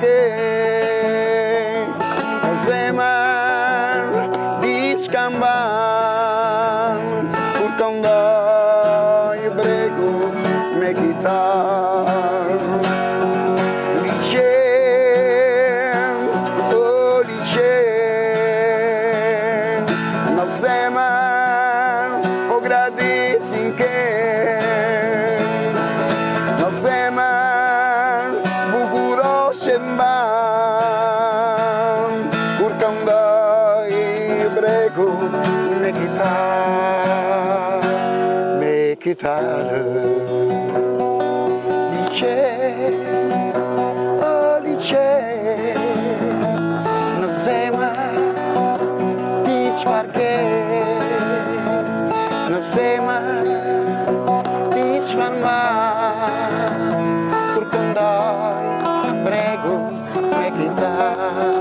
ke në zemër diçka mban kur këndoj bregu me kitarë. Liqen, o liqen në zemër po gradisin ke në zemër bukuroshet mban kur këndoj bregu me kitarë. Në zemër ti çfarë ke, në zemër ti çfarë mban kur këndoj bregu me kitarë.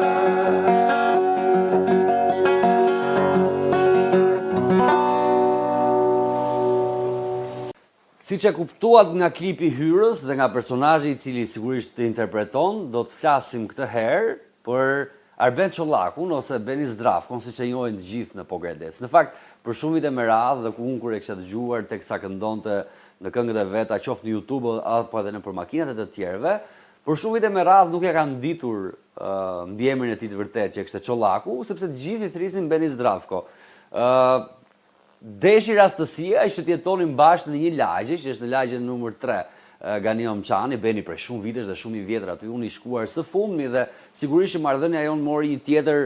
Siç e kuptuat nga klipi hyrës dhe nga personazhi I cili sigurisht të interpreton, do të flasim këtë herë për Arben Çollakun ose Beni Zdravkon, siç e njohin të gjithë në Pogredes. Në fakt, për shumë vite me radhë dhe ku unë kur e kisha dëgjuar teksa këndonte në këngët e veta, qoftë në YouTube apo edhe nëpër makinat e të tjerëve, për shumë vite me radhë nuk e kam ditur mbi emrin e tij të vërtet që kishte Çollaku, sepse të gjithë I thrisin Beni Zdravko. Deshi rastësia që të jetonin bashkë në një lagje, që është në lagjen numër 3, Ganion Çani, Beni prej shumë vitesh dhe shumë I vjetër aty, unë I shkuar së fundmi dhe sigurisht që marrëdhënia jon mori një tjetër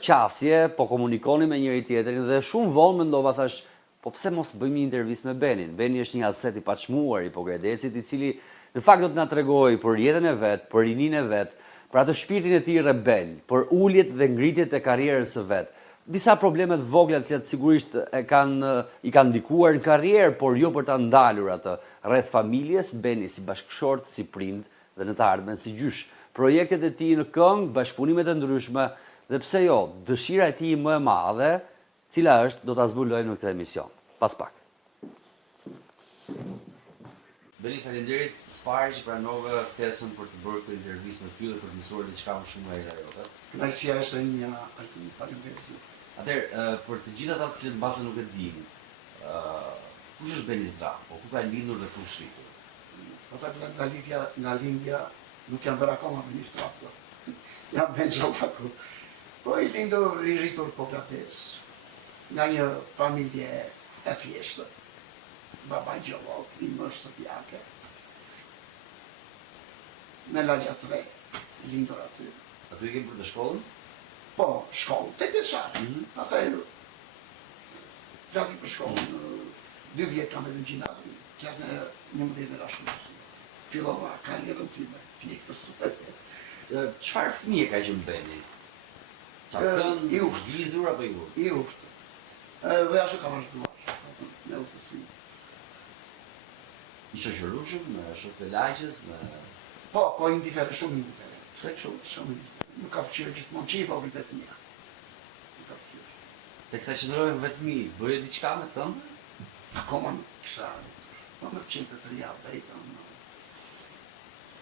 qasje, po komunikoni me njëri tjetrin dhe shumë vonë mendova thash, po pse mos bëjmë një intervistë me Benin? Beni është një aset I paçmuar I Pogredecit, I cili në fakt do të na tregojë për jetën e vet, për rininë e vet, për atë shpirtin e tij rebel, për uljet dhe ngritjet e karrierës së vet. Disa problemet vogla që sigurisht I kanë ndikuar në karrierë, por jo për ta ndalur atë rreth familjes, Beni si bashkëshort, si prind dhe në të ardhmen si gjysh. Projektet e tij në këngë, bashkëpunimet e ndryshme dhe pse jo, dëshira e tij më e madhe, cila është, do ta zbulojmë në këtë emision. Pas pak. Beni, faleminderit s'pari që pranove ftesën për të bërë këtë intervistë në fyllë për të mësuar diçka më shumë nga jeta jote. Kënaqësia është e mia, faleminderit. Atëherë, për të gjithë ata që mbase nuk e dinë, kush është Beni Zdravko, ku ka lindur dhe ku shritur? Ata nga lindja nuk jam bërë akoma Beni Zdravko. Jam Ben Çollaku. Po I lindur I rritur Pogradec, nga një familje e thjeshtë. Baba gjallok, I mështë të pjake. Në lagja 3, lindur aty. Aty I kemë për të shkollën? Po, shkollë, 8 vjeçare. Pastaj flasim për shkollën, 2 vjet kam edhe në gjimnazi, klasën e 11 e rashkës. Fillova karrierën time, tjetës. Çfarë fëmije ka qenë Beni? Çfarë I urtë. Vizur apo I urtë? I urtë. Dhe ashtu kam vazhduar, me urtësi. I shoqërueshëm, me shok të lagjes, me... Po, indiferent, shumë indiferent. Pse kështu? Shumë indiferent. Nuk ka pëlqyer gjithmonë që I vogël vetë mia. Nuk ka pëlqyer. Teksa qëndrojmë vetëmi, bëje diçka me tënde? Akoma nuk kisha, po më pëlqen të javë vetëm.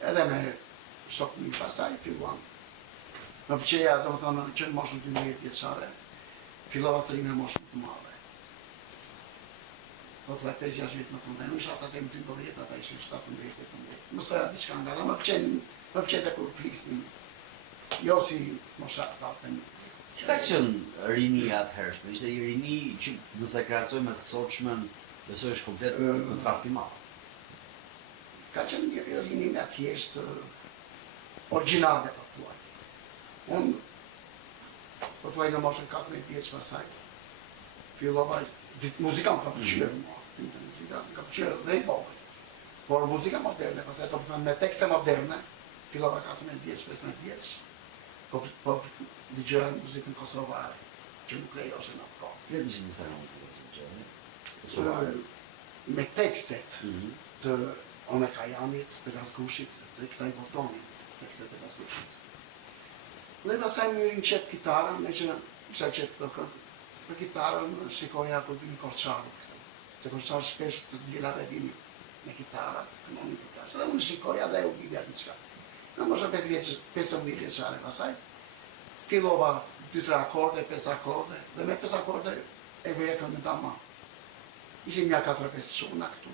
Edhe me shokun pastaj filluam. Më pëlqeja, domethënë, që në moshën 12 vjeçare, fillova të rrim në moshën të madhe. Po të 5-6 vjet më punoj, nuk isha ata se më 12, ata ishin 17-18. Mësoja diçka nga ata, më pëlqente kur flisnin. Jo si mosha tapën. Si ka qenë rinia atëhershme? Ishte I rini që nëse krahasoj me të sotshmen, besoj është komplet kontrast I madh. Ka qenë një rini nga thjesht origjinale po thuaj. Unë po thuaj në moshën 14 vjeç pasaj. Fillova muzika më ka pëlqyer mua. Muzika më ka pëlqyer dhe I vogël. Por muzika moderne, pastaj do të them me tekste moderne, fillova 14 vjeç, 15 vjeç. Po dëgjoj muzikën kosovare, që nuk lejohej në atë kohë. Si ishin disa këngë? Me tekstet të Ona Kajanit, të Razgushit, të këtij Botoni, tekstet e Razgushit. Dhe pastaj më rin qep kitara, me që kisha qep këto këngë. Për kitarën shikoja kur vini Korçalli. Te Korçalli shpesh të djelave vini me kitara, kënonin kitarë. Dhe unë shikoja dhe u bidja diçka. Në mosha 15 vjeçare pasaj, fillova 2-3 akorde, 5 akorde, dhe me 5 akorde e vekën me dama. Ishim ja 4-5 çuna këtu,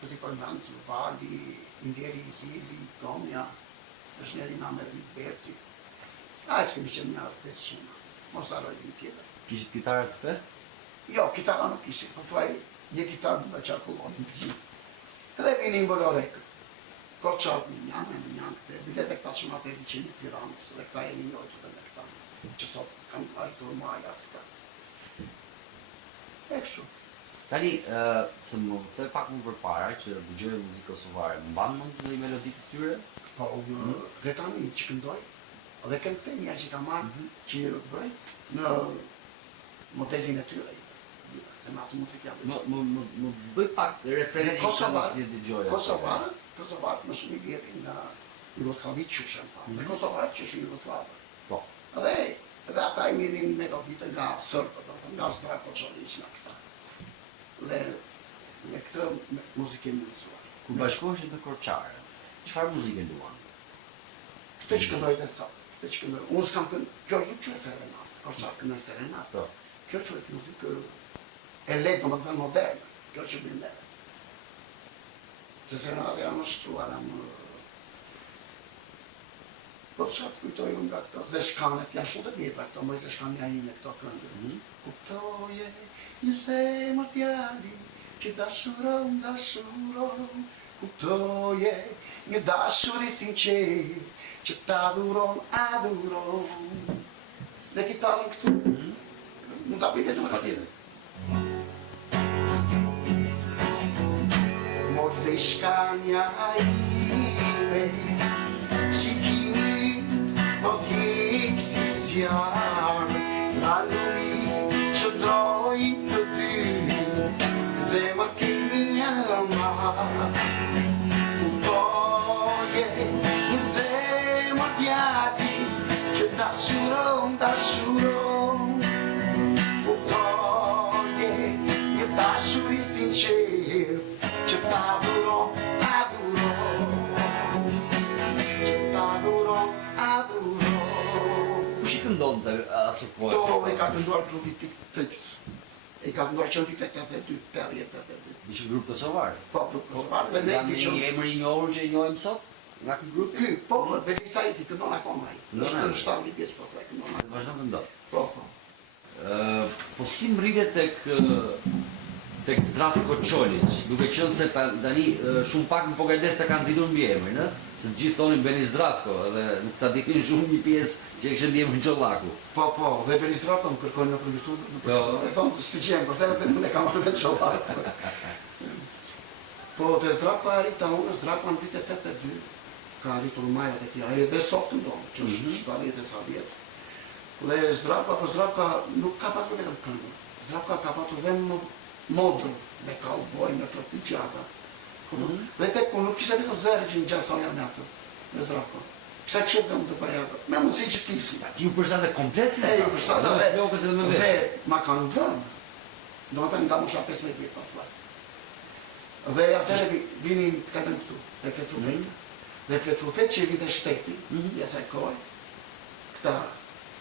të t'i përmend, Vali, Inderi, Hili, Tomja, Shneri Namer, Berti. Aq kemi qenë nga 5 çuna, mos harroj një tjetër. Kishit kitara të fest? Jo, kitara nuk kishim, po thuaj një kitarë në qarkullonin të gjithë. Edhe vinin Bolorek. Korçat një janë këte, bilet e këta që ma të eviqin në Tiranës, dhe këta e një njojtë dhe me këta, që sot kam aritur maja këta. E kështu. Tani, se më the pak më përpara që dëgjoj muzikë kosovare, mban mend ndonjë melodi të tyre? Po, dhe tani që këndoj, dhe këngëtëmja që ka marrë, që i bëj, në modelin e tyre, se në atë muzikë jam. Më bëj pak refrenin e këngës që dëgjoj. Kosovarët më shumë i vjetin nga Jugoslavit që shenë pa, dhe Kosovarët që shenë Jugoslavët. Po. Dhe ata i mirin meloditë nga sërbë, nga Zdravko Čolić nga këta. Dhe me këtë muzikë e mësuar. Kur bashkoheshin të Korçare, çfarë muzike luan? Këtë që këndoj dhe sot, këtë që këndoj. Unë s'kam këndoj, kjo nuk që e serenat, Korçare këndoj serenat. Kjo që e muzikë e letë, në më të moderne, kjo që më ndere. Se serenat e janë shtruar, po të qatë kujtojnë nga këto, dhe shkanet, janë shumë të vjetra këto, më e shkanja ime këto këndër. Kuptoje një zemër djali, që dashuron, kuptoje një dashuri sinqer, që t'aduron. Dhe kitarën këtu, mund t'a bitet në më Patjetër. Mojse shkanja ime, shikimi më t'jekë si zjarë, nga lumi që drojnë të ty, zemër kemi një marë. Kuptoje një zemër djali, që dashuron. Kuptoje një dashuri sinqer, që t'aduron. Kush i këndon të asë poet? To e ka kënduar grupi Tix. E ka kënduar që vitet 82. Ishë grup kosovar? Po, grup kosovar. Dhe ne Janë një emër i njohur që i njohim sot? Nga këtë grup? Ky, po, dhe Lisa i këndon akoma ai. Është në 7 vjeç po të këndon. Vazhdon të ndodh. Po. Po si mritet tek Zdravko Čolić, duke qenë se tani shumë pak në Pokajdes të kanë ditur mbi emrin, ë? Se të gjithë thonin Beni Zdravko, edhe nuk ta dikin shumë një pjesë që e kishte mbi emrin Çollaku. Po, dhe Beni Zdravko më kërkojnë në produktun. E thonë së gjenë, përse edhe nuk e kam marrë me Çollaku. Po, dhe Zdravko arrita unë, Zdravko në vitet 82, ka arritur majat e tij, ai edhe sot ndonë, që është 70 vjet. Dhe Zdravko nuk ka patur vetëm këngë. Zdravko ka patur vetëm modën me cowboy, me tropi gjata. Dhe tek ku nuk kishte vetëm zërë që në gjasoja me ato, me Zdravko. Kisha qëtë dhe më të bëja, me mundësi që kishim. Ti u përshtatë komplet si Zdravko? Ju përshtatë dhe flokët edhe me vesh. Dhe ma kanë vënë, do të nga mosha 15 vjetë pa flakë. Dhe atëre vinin të katëm këtu, dhe Fletrufet. Dhe Fletrufet që vinte shteti, i asaj kohë, këta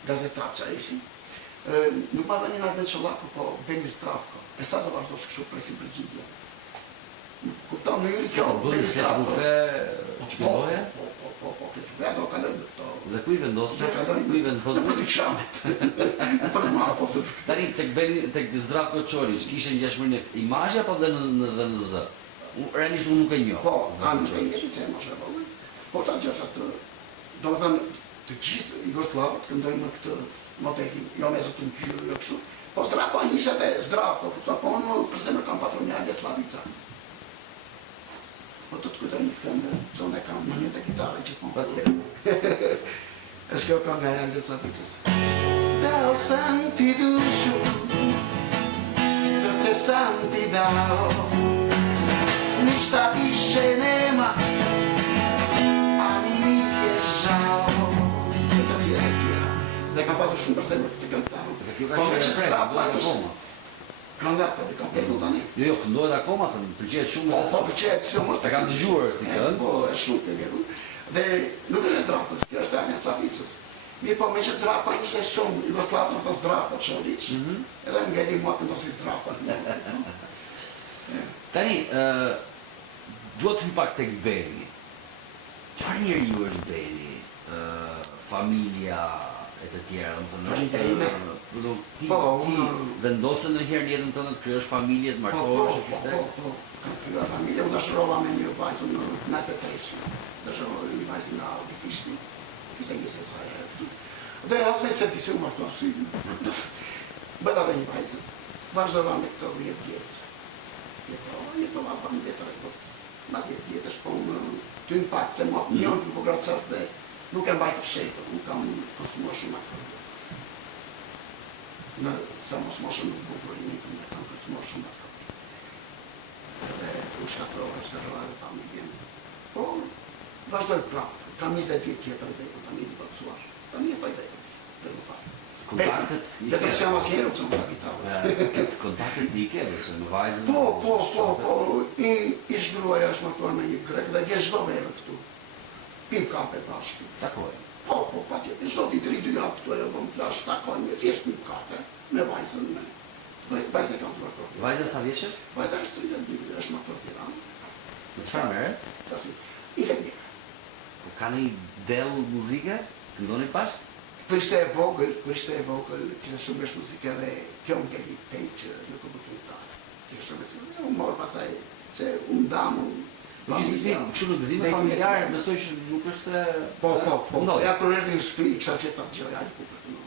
gazetarqa ishin, nuk pa dhe një nërben Çollaku, po Beni Zdravko. E sa do vazhdosh kështu presim përgjigje. Kuptam në juri kjo, Beni Zdravko. Fletrufet që pëlloje? Po, Fletrufet do kalën dhe këto. Dhe ku i vendosë? Ku i vendosë? Në produksionit. Për ma, po të... Tani, tek Zdravko Čolić, kishe ngjashmërinë e imazhi apo dhe në Z? Realisht unë nuk e njoh. Po, kanë nuk e një që e moshe vëllë. Po ta gjash atë, do më thënë, të gjithë Jugoslavët këndojnë në këtë modelin, jo me zëtë në kjyrë, jo kështu. Po Zdravko njësët e Zdravko, po unë përse më kam patru një alje Slavica. Po të kujtoj një këndë, që unë e kam në një të kitare që po. E shkjo ka nga alje Slavicës. Dao santi dushu, srce santi dao, ništa više nema, ani mi je žao. E to ti je tjera. Dhe kam patur shumë përse më këtë këngëtarë. Dhe kjo ka që refren, këndohet akoma. Këndat, po, kam përnu tani. Jo, këndohet akoma, thëmë, pëlqejet shumë edhe Po, sot. pëlqejet shumë. E kam dëgjuar si këngë. Po, e shumë të vjeru. Dhe nuk është zdrapës, kjo është e Stravicës. Mirë po, me që zdrapa ishte shumë, Jugoslavë në të zdrapa që rriqë, edhe më gëllim më të nësi zdrapa. Tani, duhet të pak tek Beni. Çfarë njeri ju është Beni? Familja e të tjera, ti vendose në herë jetën tënde të kryosh familje, të martohesh e qytet? Po, kam kryer familje, unë dashurova me një vajzë në 93, dashurova një vajzë në Auditishti, kishte 20 herë. Dhe asaj se pisu martoha sy. Bëra dhe një vajzë, vazhdova me këto 10 vjetë. Jetova familje të rekord. Mas 10 vjetësh, po unë ty në pak, se më njën të pogratësat dhe nuk e mbajtë fshetër, nuk kam konsumuar shumë alkohol. Në sa mos moshën nuk bukurin, nuk kam konsumuar shumë alkohol. Dhe u shkatrova dhe familjen. Po, vazhdoj pra, kam 20 vjetë tjetër dhe ku tam i përcuar. Tam i e pajtë dhe më farë. Kontaktet i Vetëm se jam asnjëherë u çon kapitale. Kontaktet i ke, se në vajzën... Po, i shgruaja është martuar me një grek dhe gje çdo verë këtu. Pim kape bashkë. Takoj. Po, patjetër, çdo ditë 3-2 javë këtu ajo bën plash, takojmë, thjesht pim kafe me vajzën me. Vajzën e kam të martuar. Vajza sa vjeçë? Vajza është 32, është martuar në Tiranë. Në çfarë merret? I femër. Ka një del muzike? Këndoni bashkë? Kër ishte e vogël, kishte shumë vesh muzike dhe kjo më kemi tej që nuk u bëtu ta. Kishte shumë vesh muzike, u morë pasaj se u ndamu. Kështu në gëzime familjare, besoj që nuk është se... Po. Ja kër erdi në shpi, kisha qëtë ta të gjoja, ku për të në,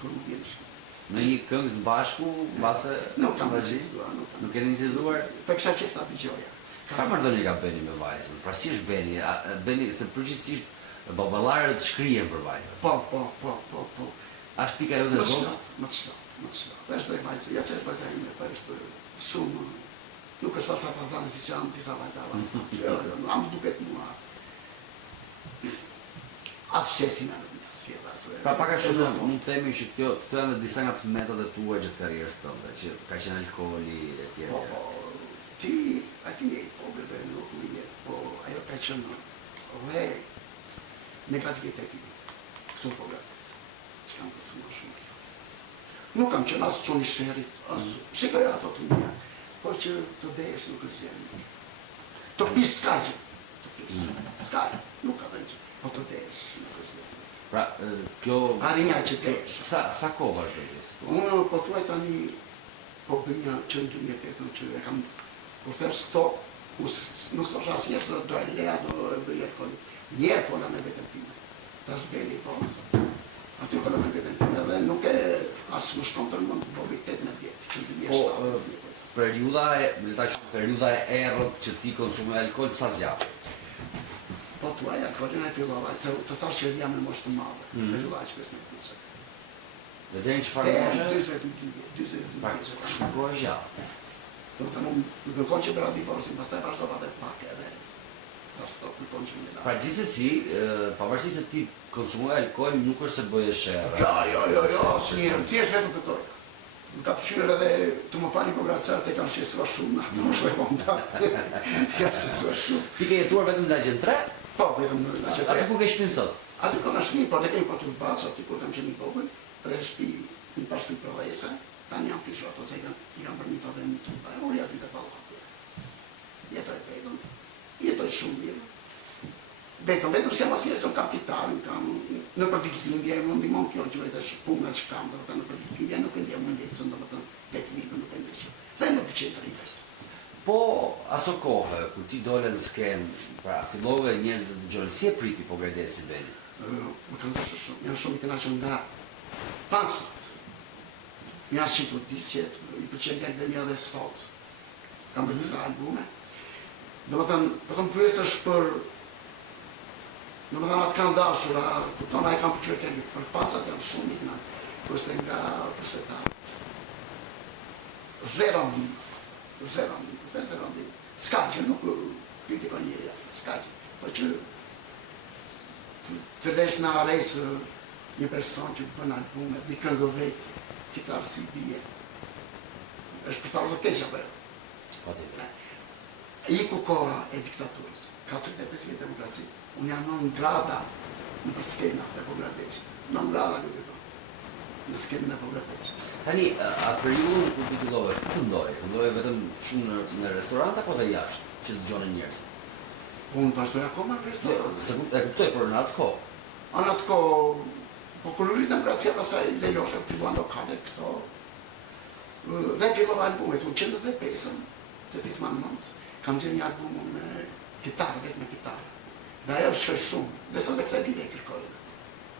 kër nuk vjenë shpi. Në një këngë së bashku, base... Nuk kam qëzuar. Nuk keni qëzuar? Për kisha qëtë ta të gjoja. Ka mërdoni ka Beni me vajzën? Pra si është Beni? Beni, se përgjithsisht babalarët shkrijen për vajzën. Po. A është pika jote zonë? Më të shlo. Dhe është dhe vajzë, ja që është vajzë e ime, për është shumë, nuk është sa pazanë si që amë tisa vajta, amë duket mua. Asë shesin e në një asjela. Pra paka shumë në temi që këto janë dhe disa nga të metodet tua gjithë karierës tënde, që ka qenë alkoholi e tjerë. Po, ti, ati një probleme nuk më jetë, po ajo ka qenë dhe negativiteti, këto problemet, që kam konsumuar shumë. Nuk kam qenë asë qoni shërit, shikoj ato të mija, po që të desh nuk është gjenë. Të pisë skajë, nuk ka dhe që, po të desh nuk është gjenë. Pra, kjo... Arinja që desh. Sa kohë vazhdo gjithë? Unë po thuaj tani, po bënja që në 2008, që e kam, po them stop, nuk të është asë njështë, do e leja, do e bëj alkoholi. Njerë fola me vetën time, të është Beni, po. Aty fola me vetën time dhe nuk e asë më shkom për mund të bobi 18 vjetë, që në 2007. Periuda e errët që ti konsumoj alkohol, sa zjatë? Po tuaj, alkoholin e fillova, të thash që jam në moshë të madhe, e fillova që 15 vjetë. Dhe dhe në që farë moshe? 22 vjetë. Shumë kohë e gjatë. Do të thëmë, nuk në konë që bëra divorsin, pas të e vazhdova dhe pak edhe. Pra gjithsesi, pavarësisht se ti konsumoj alkohol, nuk është se bëje sherrë. Jo, mirë, ti është vetëm këtoj. Më ka pëqyrë edhe të më fali për gracarët e kanë shqesuar shumë, në më shve konta. Kanë shqesuar shumë. Ti ke jetuar vetëm në Lagjen 3? Po, vetëm në Lagjen 3. Aty ku ke shtëpinë sot? Aty ku në shtëpi, por ne kemi për të bacë, aty kur kam qenë i vogël, dhe shtëpi një pas shtëpi provese, tani jam pishu ato që i kam përmitur dhe një tuba, e uri aty të pallatë. Jetoj shumë mirë. Vetëm se jam asnjëherë s'kam kapitarin, kam në përdikimbje, më ndihmon kjo që vetë puna që kam, domethënë në përdikimbje nuk e ndjem më lecën, domethënë vetë vitën nuk e ndjesh. Dhe në pëlqej të rrihet. Po, aso kohë, kur ti dole në skenë, pra fillove njerëzit të dëgjojnë, si e priti po Gajdet si Beni? Më këndoshu shumë, jam shumë i kënaqur nga pansat. Një arqitur disqet, i pëlqen Gajdet dhe sot. Kam bërë disa albume. Domethënë, po të më pyetësh për domethënë atë kanë dashur, kupton ai kanë pëlqyer tek për pasat janë shumë i kënaqur. Kurse nga pushtetarët. Zero ndim. S'ka që nuk kritikon njëri asë, s'ka që. Po që të lesh në arejsë një person që bën albume, një këngë vetë, kitarë si bije. është për të arëzë keqja për. Iku koha e diktaturës, 45 vjetë demokraci. Unë jam 9 grada në për skenat e Pogradecit. 9 grada këtë do, në skenën e Pogradecit. Tani, a periudhën ku ti fillove, ku këndoje? Këndoje vetëm shumë në restorant apo dhe jashtë, që të gjonin njerëz? Unë vazhdoj akoma në restorant. Se e kuptoj, por në atë kohë. Në atë kohë, po kulurit në Gracia pasaj lejoshe, filluan lokalet këto. Dhe fillova albumet, unë 105-ën, të tisman mënd, kam gjë një albumu me gitarë, vetë me gitarë. Dhe ajo shkoj shumë, dhe sot e kësaj vite e kërkojnë.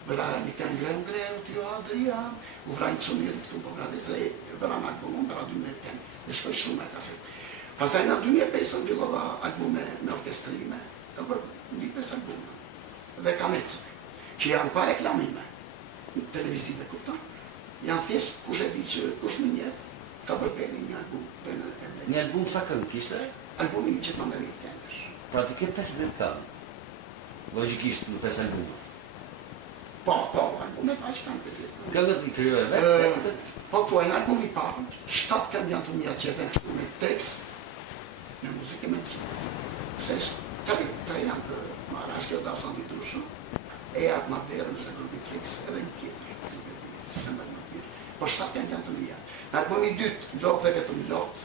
Bëra një këngë ngreu, t'jo Adrian, u vrajnë shumë njëri këtu në Pogradec, dhe bëra në albumun, bëra 12 këngë, dhe shkoj shumë e kaset. Pasaj në 2005-ën fillova albume me orkestrime, ka bërë 5 albume, dhe kanecëve, që janë pa reklamime, në televizive, kupton? Janë thjesht kush e di që kush më njeh, ka bërë beni një album, Një album sa këngë kishte? albumi që të 90 këngësh. Pra ti ke 50 këngë. Logjikisht në 5 albume. Po, albume pa që kanë 50 këngë. Këngët i krijoje vetë tekstet? Po, thuaj në albumi parë, 7 këngë janë të mija që jetë kështu me tekst, me muzike me gjithë. Se tre janë të marrë, ashtë kjo da së në ditushu, e atë Materën që të grupi Trix, edhe një tjetër, se më të më pirë. Po 7 këngë janë të mija. Në albumi 2, Lot dhe vetëm Lot,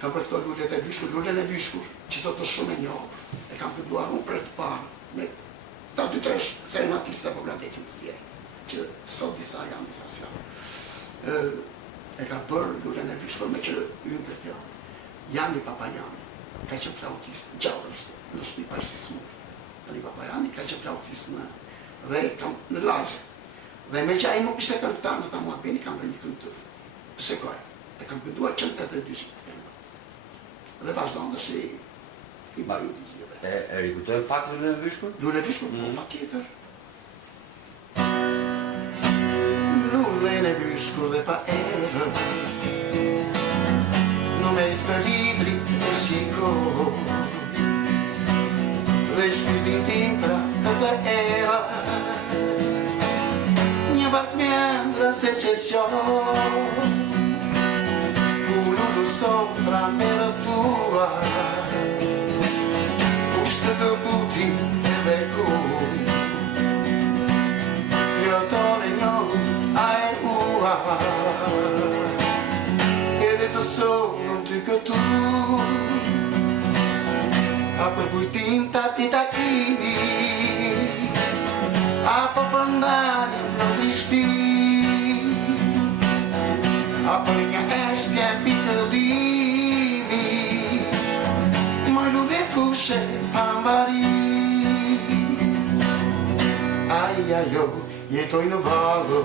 kam për këto lullet e vishkur, lullet e vishkur, që sot është shumë e njohur, e kam këtuar unë për të parë, me ta 2-3 serenatistë e Pogradecit të tjerë, që sot disa janë, disa s'janë. E ka bërë lullet e vishkur me që ymë të kjo. Jani Papajani, ka që flautist, gjallë është, në shpi pa ishtë smurë. Jani Papajani ka që flautist dhe kam në lagje. Dhe me që a i nuk ishte këngëtar, në ta mua beni kam bërë një këngëtër. Shekoj, e kam kënduar 182 këngë. Dhe vazhdojnë dhe si i bajit i gjithë. E rikujtojnë pak lullet e vishkur? Lullet e vishkur, po pa tjetër. Lullet e vishkur dhe pa erë, në mes të librit e shikoj, dhe shpirtin tim pra këtë era, një vatë mjendra se qesjon, sto pra me rëthua, kushtë të buti edhe kuj, jo tone njohë a e ua, edhe të sonë ty këtu, a për kujtim tati takimi, apo për ndarjem në trishti, a për një eshtje pikëllimi, më lule fushe pambari. Ajo, jetoj në valë,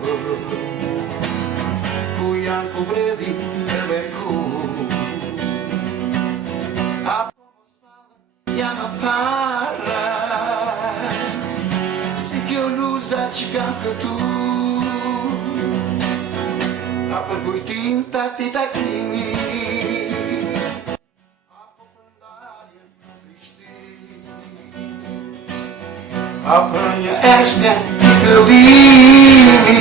ku janë ku bredhi edhe ku. Apo mos falë janë thara, si kjo luza që kam këtu. A për kujtim tati takrimi, apo për ndarjen trishti, a për një eshtje i këllimi,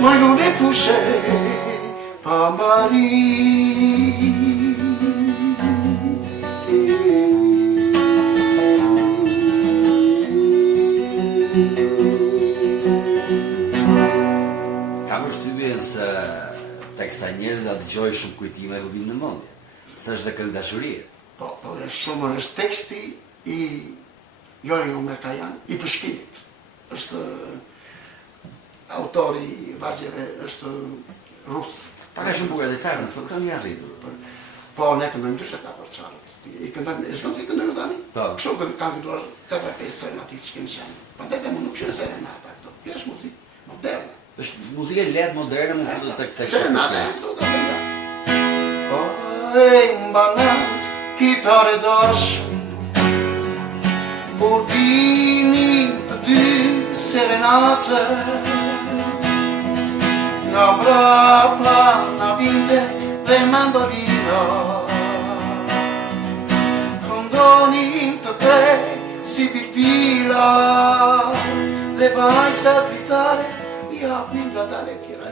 më lule fushe pa mbari. Se teksa njerëzit atë dëgjoj shumë kujtime dhe vinë në mendje. Se është dhe këngë dashurie. Po, dhe shumë është teksti i Jojo Merkajan, i Pushkinit. Është autori i vargjeve, është rus. Pak e shumë bukur dhe carën, po këto një arritur. Po, ne këndojmë dyshe ta për qarët. I këndojmë, e shkëm si këndojmë tani? Po. Kështu kam kënduar 4-5 serenatistë që kemi qenë. Pa dhe më nuk shënë serenata këto. Kjo është muzikë moderne. është muzike lehtë moderne, më thotë tek serenata e sot atë ja. Po e mbanat kitare dash, por dini të dy serenate, nga brapa na vinte dhe mandolina, këndonin të tre si pilpila, dhe vajsa dritare i hapnin gatare tjera.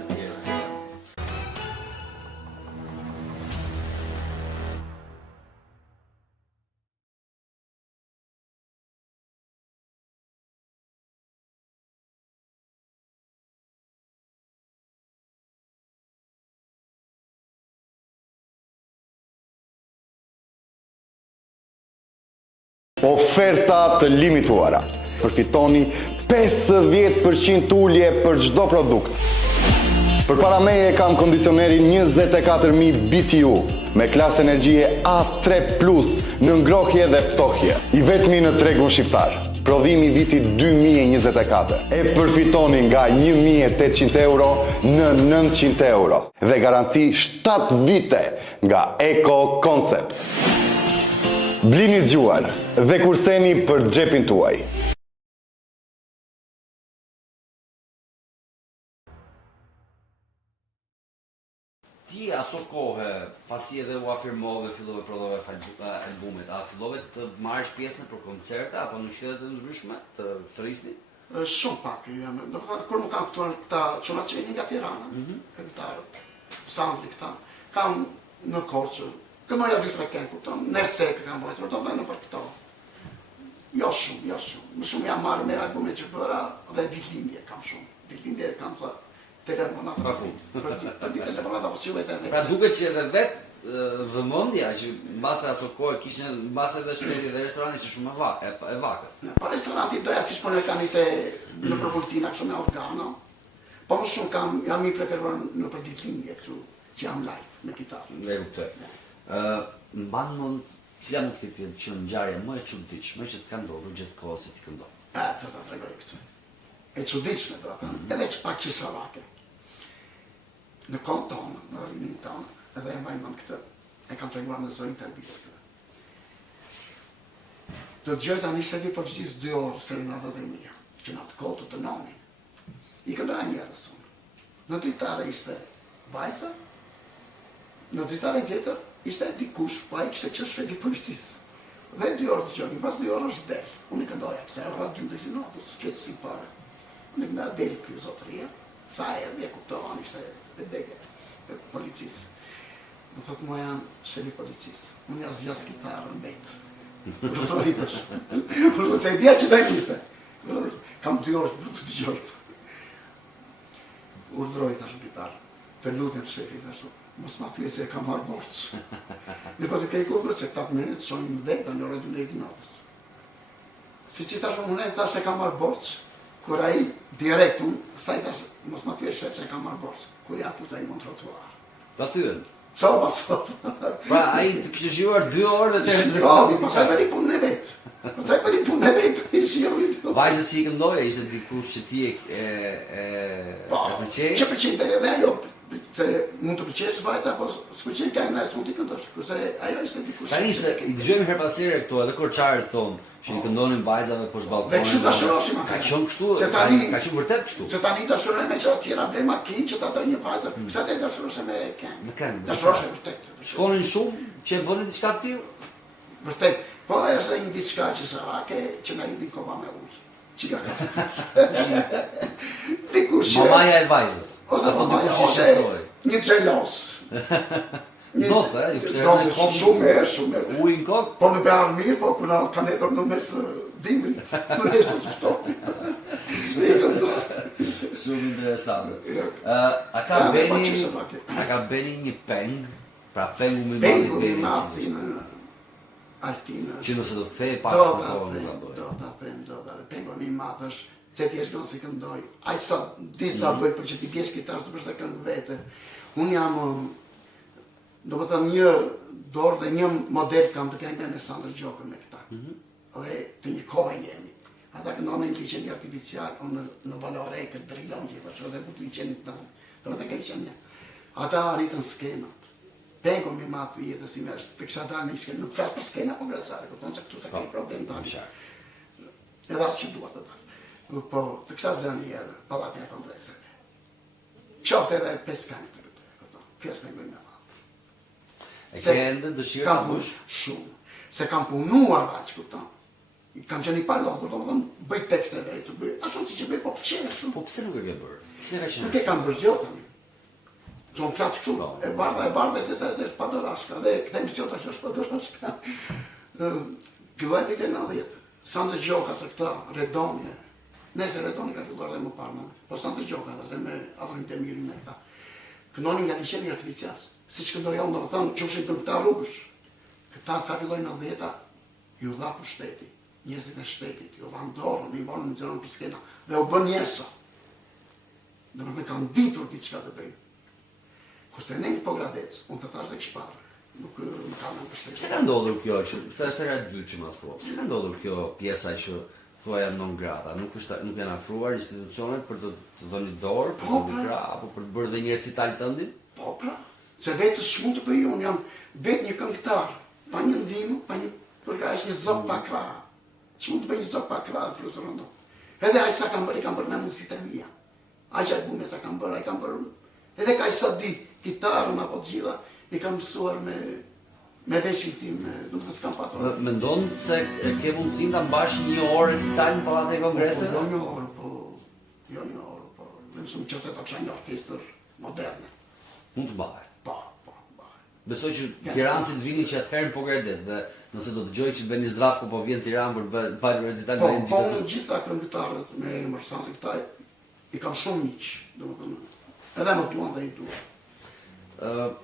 Oferta të limituara. Përfitoni 50% ulje për çdo produkt. Përpara meje kam kondicionerin 24.000 BTU me klasë energjie A3+ në ngrohje dhe ftohje. I vetmi në tregun shqiptar. Prodhimi vitit 2024. E përfitoni nga 1.800 euro në 900 euro dhe garanci 7 vite nga Eco Concept. Blini zgjuar dhe kurseni për xhepin tuaj. Ti aso kohë, pasi edhe u afirmove, fillove prodhove albumit, a fillove të marrësh pjesë në koncerte apo në këshillet të ndryshme të rrisni? Shumë pak, do të thotë kur më kanë këtuar këta çuna që vinin nga Tirana, këngëtarët, soundli këta, kam në Korçë, kënoja 2-3 këngë, kupton, nëse kam bërë, do të në për këto. Jo shumë. Më shumë jam marrë me albumet që bëra dhe ditëlindje kam shumë. Ditëlindje kam thënë telefonat Pa fund. Për ditë telefonat apo sillet e vetë. Pra duket që edhe vetë vëmendja që mbase aso kohë kishin mbase edhe shteti dhe restorani ishte shumë e vakët. Po restoranti doja siç po ne kanë te në Propolitina kështu me organo. Po më shumë jam i preferuar në për ditëlindje kështu që jam live me kitarë. Ne kuptoj. Mban mend cila nuk ti që ngjarje më e çuditshme që të ka ndodhur gjatë kohës që ti këndon. Të ta tregoj këtë. E çuditshme do të thënë, edhe që pak qësavake. Në kohën tonë, në rinin tonë, edhe e mbaj mend këtë, e kam treguar në zonë intervistë. Të dëgjoj tani se vi përgjithësisht 2 orë serenatat e mia, që në atë kohë të nonin. I këndoja njerëz unë. Në dritare ishte vajza, në dritare tjetër ishte dikush, pa i kishte qenë shefi i policisë. Dhe 2 orë të qenë, pas 2 orë është del. Unë i këndoja, kësa e rrët 12 natës, që të si fare. Unë i këndoja del kjo zotëria, sa e dhe kuptovan ishte vedege e policisë. Më thotë mua janë shefi policisë, unë ja zjas kitarën vetë. Urdrojtash. Se idea që da kishte. Kam 2 orë për të gjojtë. Urdrojtash në kitarë. Të lutin shefi dhe shumë. Mos ma thujet se e kam marrë borç. Në për të kej kurgët se 8 minutë shonë më dekta në orë 12 natës. Si që tash unë e tash e kam marrë borç, kur ai direkt unë, sa i tash mos ma thujet shef se e kam marrë borç, kur ja futa i mund trotuar. Ta thyen. Coba sot. Pra ai të kishte shijuar 2 orë dhe Jo, po sa bëri punën e vet. Po sa bëri punën e vet, i shijovi. Vajza si i këndoja ishte dikush që ti e pëlqej. Që pëlqente edhe ajo, se mund të pëlqesh vajta, po s'pëlqen ka nga s'mund t'i këndosh, kurse ajo ishte dikush. Tani se i dëgjojmë her pas here këtu edhe korçarët thonë që i këndonin vajzave poshtë Dhe ballkonit. kështu dashurosim Ka atë. qenë kështu, Se ka tani- qenë vërtet kështu. Se tani dashuroj me gjëra tjera, ble makinë që ta doj një vajzë, sa të dashuroshe me këngë. Me këngë. Dashuroshe vërtet. Shkonin shumë që e bënin diçka të tillë. Vërtet. Po është një diçka që sarake që na hidhin kova me ujë. Çika ka. Dikush që Mamaja e vajzës. ose Apo mamaja dikush që ose shqetësoi. një xhelos. Dotë, i kishte Do rënë të kom shumë. ujë në kokë. Po në bear mirë, po kuna kanë hedhur në mes dimrit. Në mes të ftohtë. Shumë interesante. A ka Ja, beni po qëse pak e. a ka beni një peng, pra pengu mi Pengu mali mi beni. matin Altina. Që nëse do të thej pak Do në ta kohë them, nuk do. do ta them. Pengu mi matësh, se ti është si këndoj. Ai sa disa bëj për që ti pjesh kitarë, të përshë të këngë vete. Unë jam, do më thënë një dorë dhe një model kam të këngë me Sandër Gjokën me këta. Dhe të një kohë jemi. Ata këndonin në liqenjë artificial, unë në valore këtë drilon gjithashtu dhe butu liqenjë të nëmë. Do më të kemë që një. Ata arritën skenat. Pengo mi matë jetës i mërës, të kësha dalë në skenë, nuk flasë për skena po gracare, këtonë që këtu se kej problem të alë. Edhe asë që duha të dalë. Po, të kësha zënë njerë, palatin e komplekse. Qofte edhe 5 kanë të këtonë, pjesë me gëjnë me matë. E ke ende dëshirë ta Kam punë bësh? shumë, se kam punuar vaqë, këtonë. Kam qenë i palotur, do më thëmë, bëj tekste vetë, ashtu si që bëj, po pëqene shumë. Po pse nuk e ke bërë? Cila ka qenë? Nuk e kam bërë gjotën. Që më flasë kështu, e bardha, se është padorashka, dhe këta emisiota që është padorashka. Filluaj të 90, Sandër Gjoka të këta, Redonje, nese Redonje ka filluar dhe më parë, po Sandër Gjoka dhe me Avrim Demirin me këta. Këndonin nga liqenjë artificial, si që këndoj unë, do më thënë, që ushin të këta rrugësh. Këta sa filloj 90-a, ju dha pushteti. njerëzit e shtetit, jo dhanë dorën, i morën në zërën për skena, dhe u bën njerësa. Dhe më dhe kanë ditur diçka të bëjnë. Kurse ne po gradec, unë të thash dhe këshparë, nuk më kanë në përshtetit. Pse ka ndodhur kjo, se është era 2 që më thua, pse ka ndodhur kjo pjesa që thua janë non grata, nuk janë afruar institucionet për të dhënë dorë, për të dhënë gra, apo për të bërë dhe njerëz si talë tëndit? Po, pra, se vetës që mund të bëj unë, jam vetë një këngëtar, pa një ndimë, pa një përgajsh një zok pa krah. Që mund të bëj një zok pa krah, Flusë Rondo. Edhe aq sa kam bërë me mundësitë e mia. Aq albume sa kam bërë, ai kam bërë. Edhe kaq sa di, gitarën apo të gjitha, i kam mësuar me veshin tim, nuk të s'kam patur. Mendon se ke mundësinë ta mbash një orë recital në Pallatin e Kongreseve? Jo një orë, po. Dhe mësum që se të kisha një orkestër moderne. Mund të bëhet. Po. Besoj që Tiranë të vini që atëherë po gërdes dhe nëse do të dëgjoj që Beni Zdravko po vjen Tiranë për bërë recital Po, në gjithë. unë gjitha këngëtarët me emër Sandri këta i kam shumë miq, domethënë. Edhe më duan dhe i duan.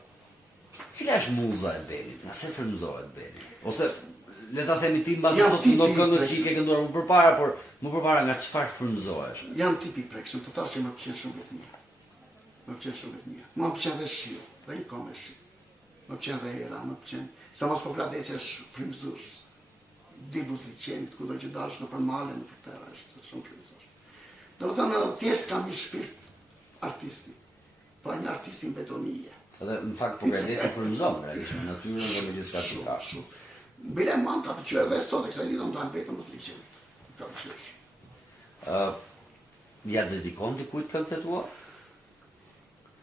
Cila është muza e Benit? Nga se frymëzohet Beni? Ose le ta themi ti mbasi Jam sot këndon tipi këngët që i prekshëm. ke kënduar më përpara, por më përpara nga çfarë frymëzohesh? Jam tipi prekshëm, të thash që më pëlqen shumë vetë mia. Më pëlqen dhe shiu, dhe i kam e shiu. Më pëlqen dhe era, më pëlqen. Sa mos po Gradeci është frymëzues. Di buzëqenit, kudo që dash në për male, në për tera, është shumë frymëzues. Domethënë thjesht kam një shpirt artisti. Po një artisti në betonije. Edhe në fakt po Gradeci frymëzon realisht në natyrën dhe me gjithçka që ka. Bile mam ka pëlqyer edhe sot e kësaj ditë ndan vetëm në liçenit. Ka pëlqyer. Ja dedikon dikujt këngët e tua?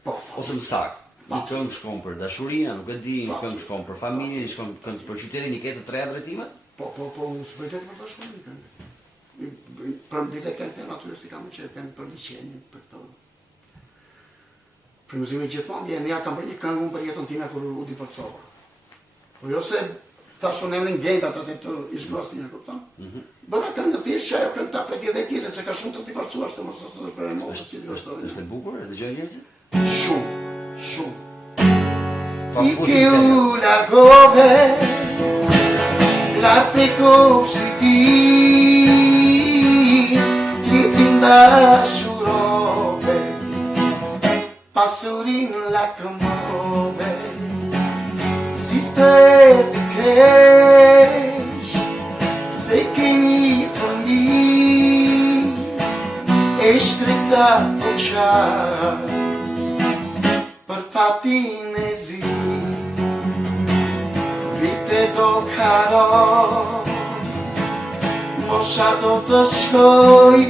Po. Ose më saktë, një këngë shkon për dashurinë, nuk e di, një këngë shkon për familjen, një shkon këngë për qytetin, i ke të treja drejtime? Po, unë s'bëj vetë për dashurinë këngë. Për dite këngë të natyrës i kam që këngë për liçenin, për këto. Frymëzimi gjithmonë vjen, ja kam bërë një këngë unë për jetën time kur u divorcova. Po jo se tash unë emrin Genta, ta se të ishgosti një kupton. Bëra këngë thjesht që ajo këngë ta prek edhe tjetër, se ka shumë të divorcuar, se mos është për emosë që divorcojnë. Është e bukur, e dëgjojnë njerëzit? Shumë. Pa I muzikë che tjetër. u largove la precoci ti indasciurove passurin la comove si sterde che se che mi famiglia è scritta con ciao për fatin e zi vite do karo mosha do të shkoj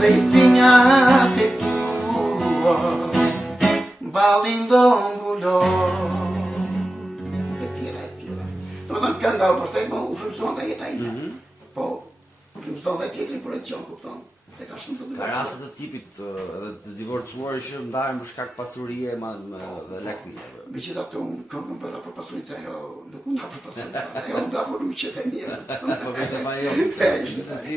dhe I tinjat e tua balin do mbuloj e tjera do më thënë kënga vërtet më u frymëzuan nga jeta ime po u frymëzuan dhe tjetrin për e të qonë kupton se ka shumë të Ka raste të tipit edhe të divorcuar që ndaren për shkak pasurie dhe lekmije. Megjithatë unë këngën bëra për pasurinë, se ajo nuk u nda për pasurinë, ajo nda për luqet e mira. Po kështë ma jo, gjithësi.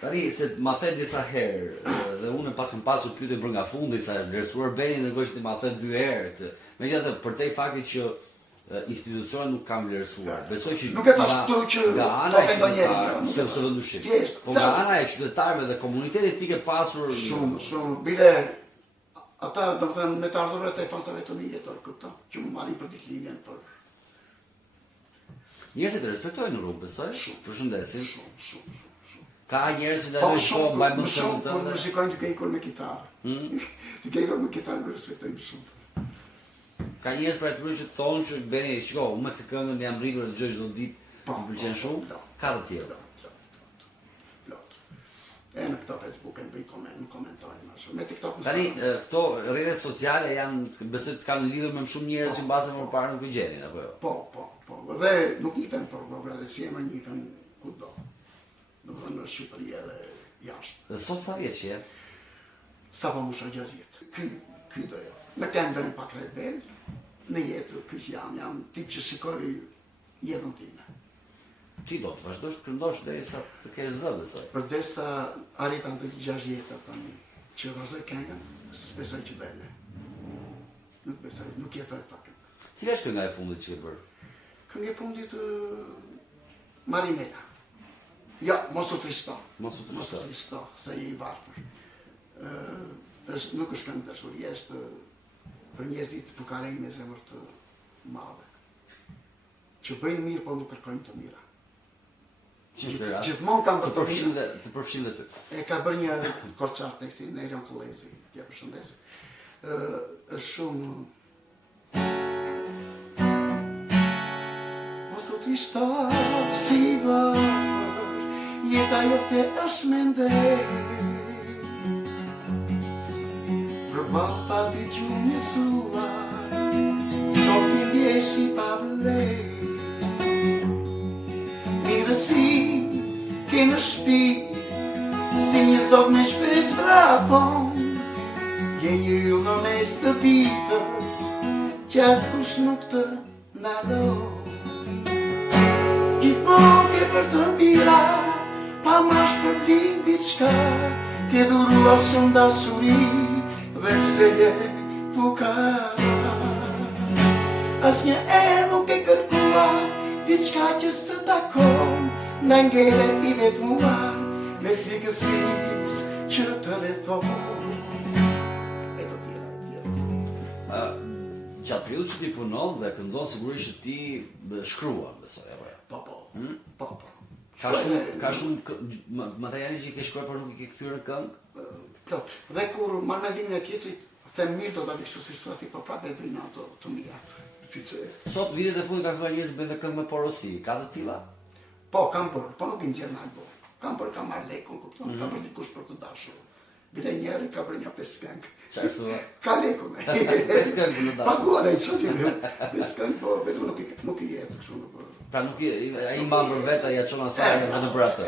Tani, se ma the disa herë, dhe unë pas kam pasur pyetjen për nga fundi, sa vlerësuar Beni, ndërkohë që ti ma the 2 herë. Megjithatë, për te fakti që institucionet nuk kam vlerësuar. Besoj që Nuk e tash këtu që nga ana do e të ndonjëri, qytetarëve, se vendushim. Thjesht, Po nga ana e qytetarëve dhe komunitetit ti ke pasur shumë, bile ata do të thënë me të ardhurët e fansave të mi jetor këta, që më marrin për ditëlindjen për njerëzit e respektojnë në rrugë, besoj? Përshëndesin. shumë. Ka njerëz që Po dalin shumë, shko, mbajnë më më shumë, të kur më shikojnë duke ikur me kitarë. Duke ikur me kitarë më respektojnë shumë. Ka njerëz për atë që thonë që Beni, shiko, unë me këtë këngën jam rritur të dëgjoj çdo ditë, më pëlqen shumë. Ka të tjerë. Plot. E në këto Facebook e më bëj komentojnë më shumë. Me TikTok më Tani, këto rrjetet sociale janë, besoj të kanë lidhur me më shumë njerëz që mbase më parë nuk I gjenin, apo jo? Po. Dhe nuk njifen për Gradeci, më njifen kudo. Do të thënë në Shqipëri edhe jashtë. Dhe sot sa vjeç je? Sa po musha 6 vjetë. Ky do jo. Me tem dojnë pak rejt Benit, në jetë, ky që jam tip që shikoj jetën time. Ti do të vazhdosh të këndosh derisa të kesh zë, besoj. Përdesa arritan të 6 vjetë tani, që vazhdoj këngën, s'besoj që bele. Nuk besoj, nuk jetoj pak. Cila është kënga e fundit që ke bërë? Këngë e fundit Marinela. Ja, mos u tristo. Mos u tristo. Mos u tristo, se je i varfër. Nuk është këngë dashurie, është për njerëzit fukare me zemër të madhe. Që bëjnë mirë, po nuk kërkojnë të mira. Gjithmonë kanë të përfshin dhe ty. E ka bërë një korçar teksti në Erion Kollezi, ja përshëndes. Është shumë mos u tristo si varfër, jeta jote është mendej. Përballë fatit gjumësuar, sot i ljeshi pa vlej. Mirësi, ke në shpi, si një zog me shpes vrapon. Je një yllë mes të ditës, që askush nuk të ndalon. Gjithmonë ke për të mira, pa ma shpërblim diçka, ke dhurua shumë dashuri, dhe pse je fukar. Asnjë nuk e kërkua, diçka që s'të takon, në ngele i vetuar, me slikësis që të lethon. E të tjera. Gjatë periudhës që ti punon dhe këndon, sigurisht që ti shkruan, besoj, apo jo? Po. Ka shumë materiale që i ke shkruar por nuk i ke kthyer në këngë? Plot. Dhe kur marr mendimin e tjetrit, them mirë do ta kështu si thua ti, po prapë e bëjnë ato të mirat. Sot vitet e fundit ka filluar njerëz bëjnë këngë me porosi, ka të tilla? Po, kam bërë, po nuk i nxjerr në album. Kam marrë lekun, kupton, ka bërë dikush për të dashur. Bile njeri ka bërë një 5 këngë. Çfarë thua? Ka lekun. 5 këngë për të dashur. Paguar ai çoti me 5 këngë, po vetëm nuk i jep kështu nuk. Pra nuk ai mban për vetë, ja çon asaj vetëm për atë.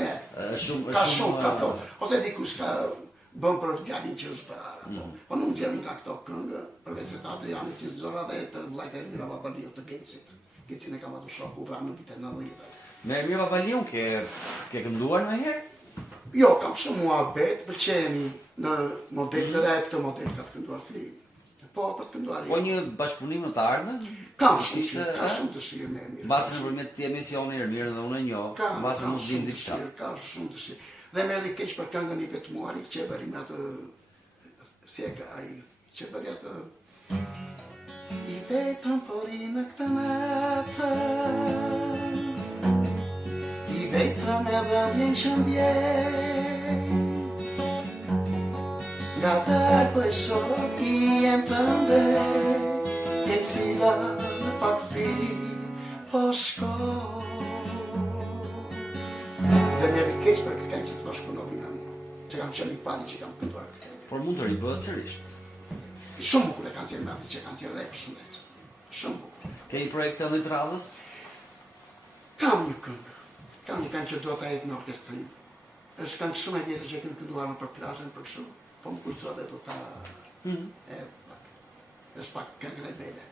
Shumë ka shumë ka plot. Ose dikush ka bën për djalin që është para. Po nuk nxjerr nga këto këngë, përveç se ta Adriani që zora dhe të vllajt e Mira Babaliu të Gecit. Gecin e kam atë shoku vranë në vitin 90. Me Mira Babaliu ke kënduar ndonjëherë? Jo, kam shumë muhabet, pëlqejemi në model se dhe këtë model ka të kënduar si. Po, për të kënduar. Po një bashkëpunim në të ardhmen? Kam shumë të shirë me Mira. Mbasi nëpërmjet këtij emisioni Ermirë dhe unë e njoh, mbasi mund të vijnë diçka. Ka shumë të shirë. Dhe më erdhi keq për këngën i vetmuari që e bëri me atë si e ka ai që bëri atë i vetëm por i në këtë natë i vetëm edhe vjen që ndjej nga dalë për shok i jem të ndej e cila në pak fi po shkoj. Dhe me rikeq për këtë këngë që të bashkëpunovi nga mua. Se kam qenë i pari që kam kënduar këtë këngë. Por mund të ribëhet sërish. Shumë bukur e kanë qenë me që kanë qenë dhe e përshëndet. Shumë bukur. Ke një projekt të ndër të radhës? Kam një këngë. Kam një këngë që do ta hedh në orkestrim. Është këngë shumë e vjetër që kemi kënduar në për plazhin për kështu. Po më kujtohet dhe do ta hedh pak. Është pak këngë rebele.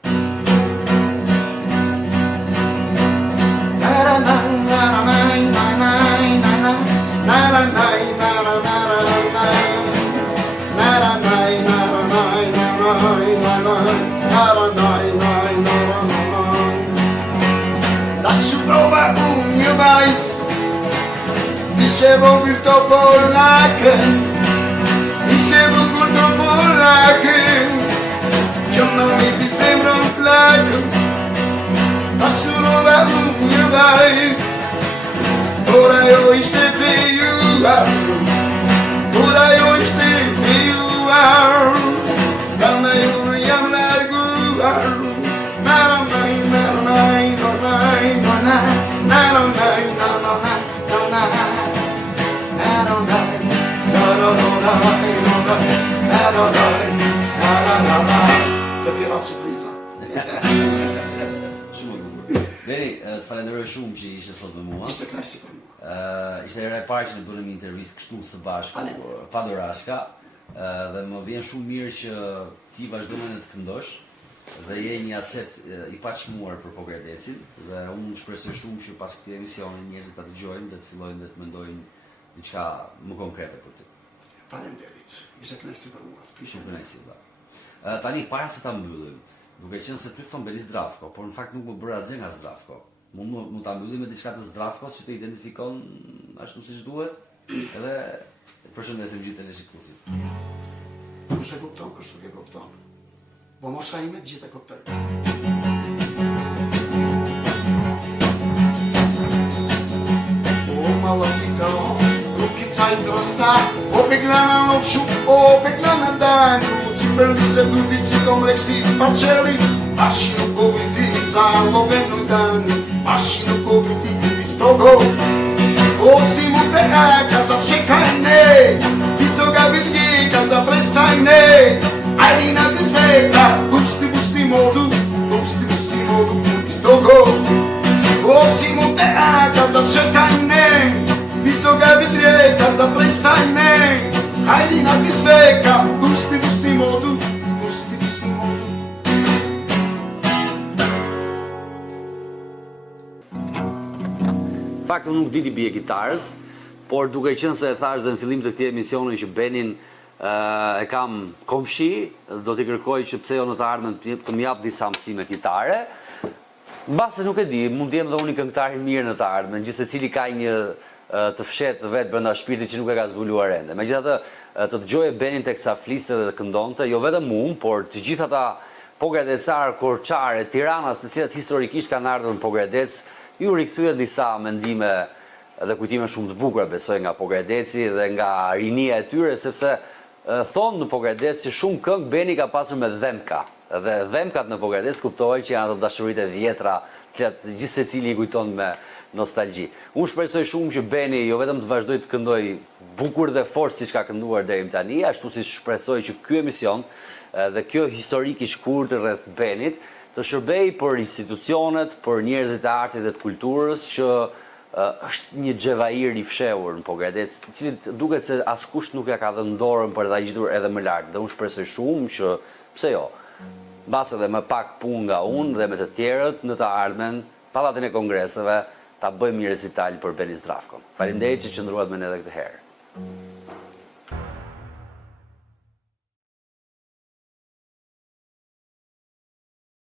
Dashurova unë vajz ishe vogël të polakën ishe vogël të polakën që në mezi zemrën flakën Dashurova unë vajz por ajo ishte fejuar por ajo ishte fejuar kanë ajo jam larguar Të tjera surpriza. Shumë e bukur. Beni, të falenderoj shumë që ishe sot me mua. Ishte kënaqësi për mua. Ishte hera e parë që ne bënim një intervistë kështu së bashku, pa dorashka, dhe më vjen shumë mirë që ti vazhdon të këndosh dhe je një aset i paçmuar për Pogradecin dhe unë shpresoj shumë që pas këtij emisioni njerëzit ta dëgjojnë dhe të fillojnë dhe të mendojnë diçka më konkrete për ty. Faleminderit. Ishte kënaqësi për mua. Shumë kënaqësi. Tani para se ta mbyllim, duke qenë se ty thon Beni Zdravko, por në fakt nuk më bëra asgjë nga Zdravko. mund ta mbyllim me diçka të Zdravkos që të identifikon ashtu siç duhet, edhe përshëndesim gjithë teleshikuesit. Kush e kupton, kush nuk e kupton. Po mosha ime të gjithë e kuptoj. Malazika, rukica i drosta, opeglana noću, opeglana danju, cimberli se ljudi čitom leksti parčeli, mašinokoviti za lovenu danju, mašinokoviti iz togo. Osim u te kaza čekaj ne, ti so ga vidni kaza prestaj ne, ajrina te sveta, pusti modu iz togo. Osim u te kaza čekaj ne, ti so ga vidni kaza prestaj ne, ajrina te sveta, pusti modu. Faktë nuk di ti bie kitarës, por duke qenë se e thash dhe në fillim të këtij emisioni që Benin e kam komshi, do t'i kërkoj që pse jo në të ardhmen të më jap disa mësime kitare. Mbase nuk e di, mund të jem dhe unë i këngëtar i mirë në të ardhmen, gjithë secili ka një të fshetë vetë brenda shpirtit që nuk e ka zbuluar ende. Megjithatë, të dëgjoje Benin teksa fliste dhe këndonte, jo vetëm unë, por të gjithë ata pogradecare, korçare, Tiranas, të cilat historikisht kanë ardhur në Pogradec, ju rikthyen disa mendime dhe kujtime shumë të bukura besoj nga Pogradeci dhe nga rinia e tyre, sepse thonë në Pogradec që shumë këngë Beni ka pasur me dhemka. Dhe dhemkat në Pogradec kuptohet që janë ato dashuritë e vjetra, që gjithë secili i kujton me nostalgji. Unë shpresoj shumë që Beni jo vetëm të vazhdoj të këndoj bukur dhe fort siç ka kënduar deri më tani, ashtu si shpresoj që ky emision dhe kjo historik i shkurtër rreth Benit të shërbej për institucionet, për njerëzit e artit dhe të kulturës që është një xhevair i fshehur në Pogradec, i cili duket se askush nuk ja ka dhënë dorën për ta gjetur edhe më lart. Dhe unë shpresoj shumë që pse jo, mbas edhe më pak punë nga unë dhe me të tjerët në të ardhmen, pallatin e kongreseve, ta bëjmë një recital për Benin Zdravkon. Faleminderit që qëndruat me ne edhe këtë herë.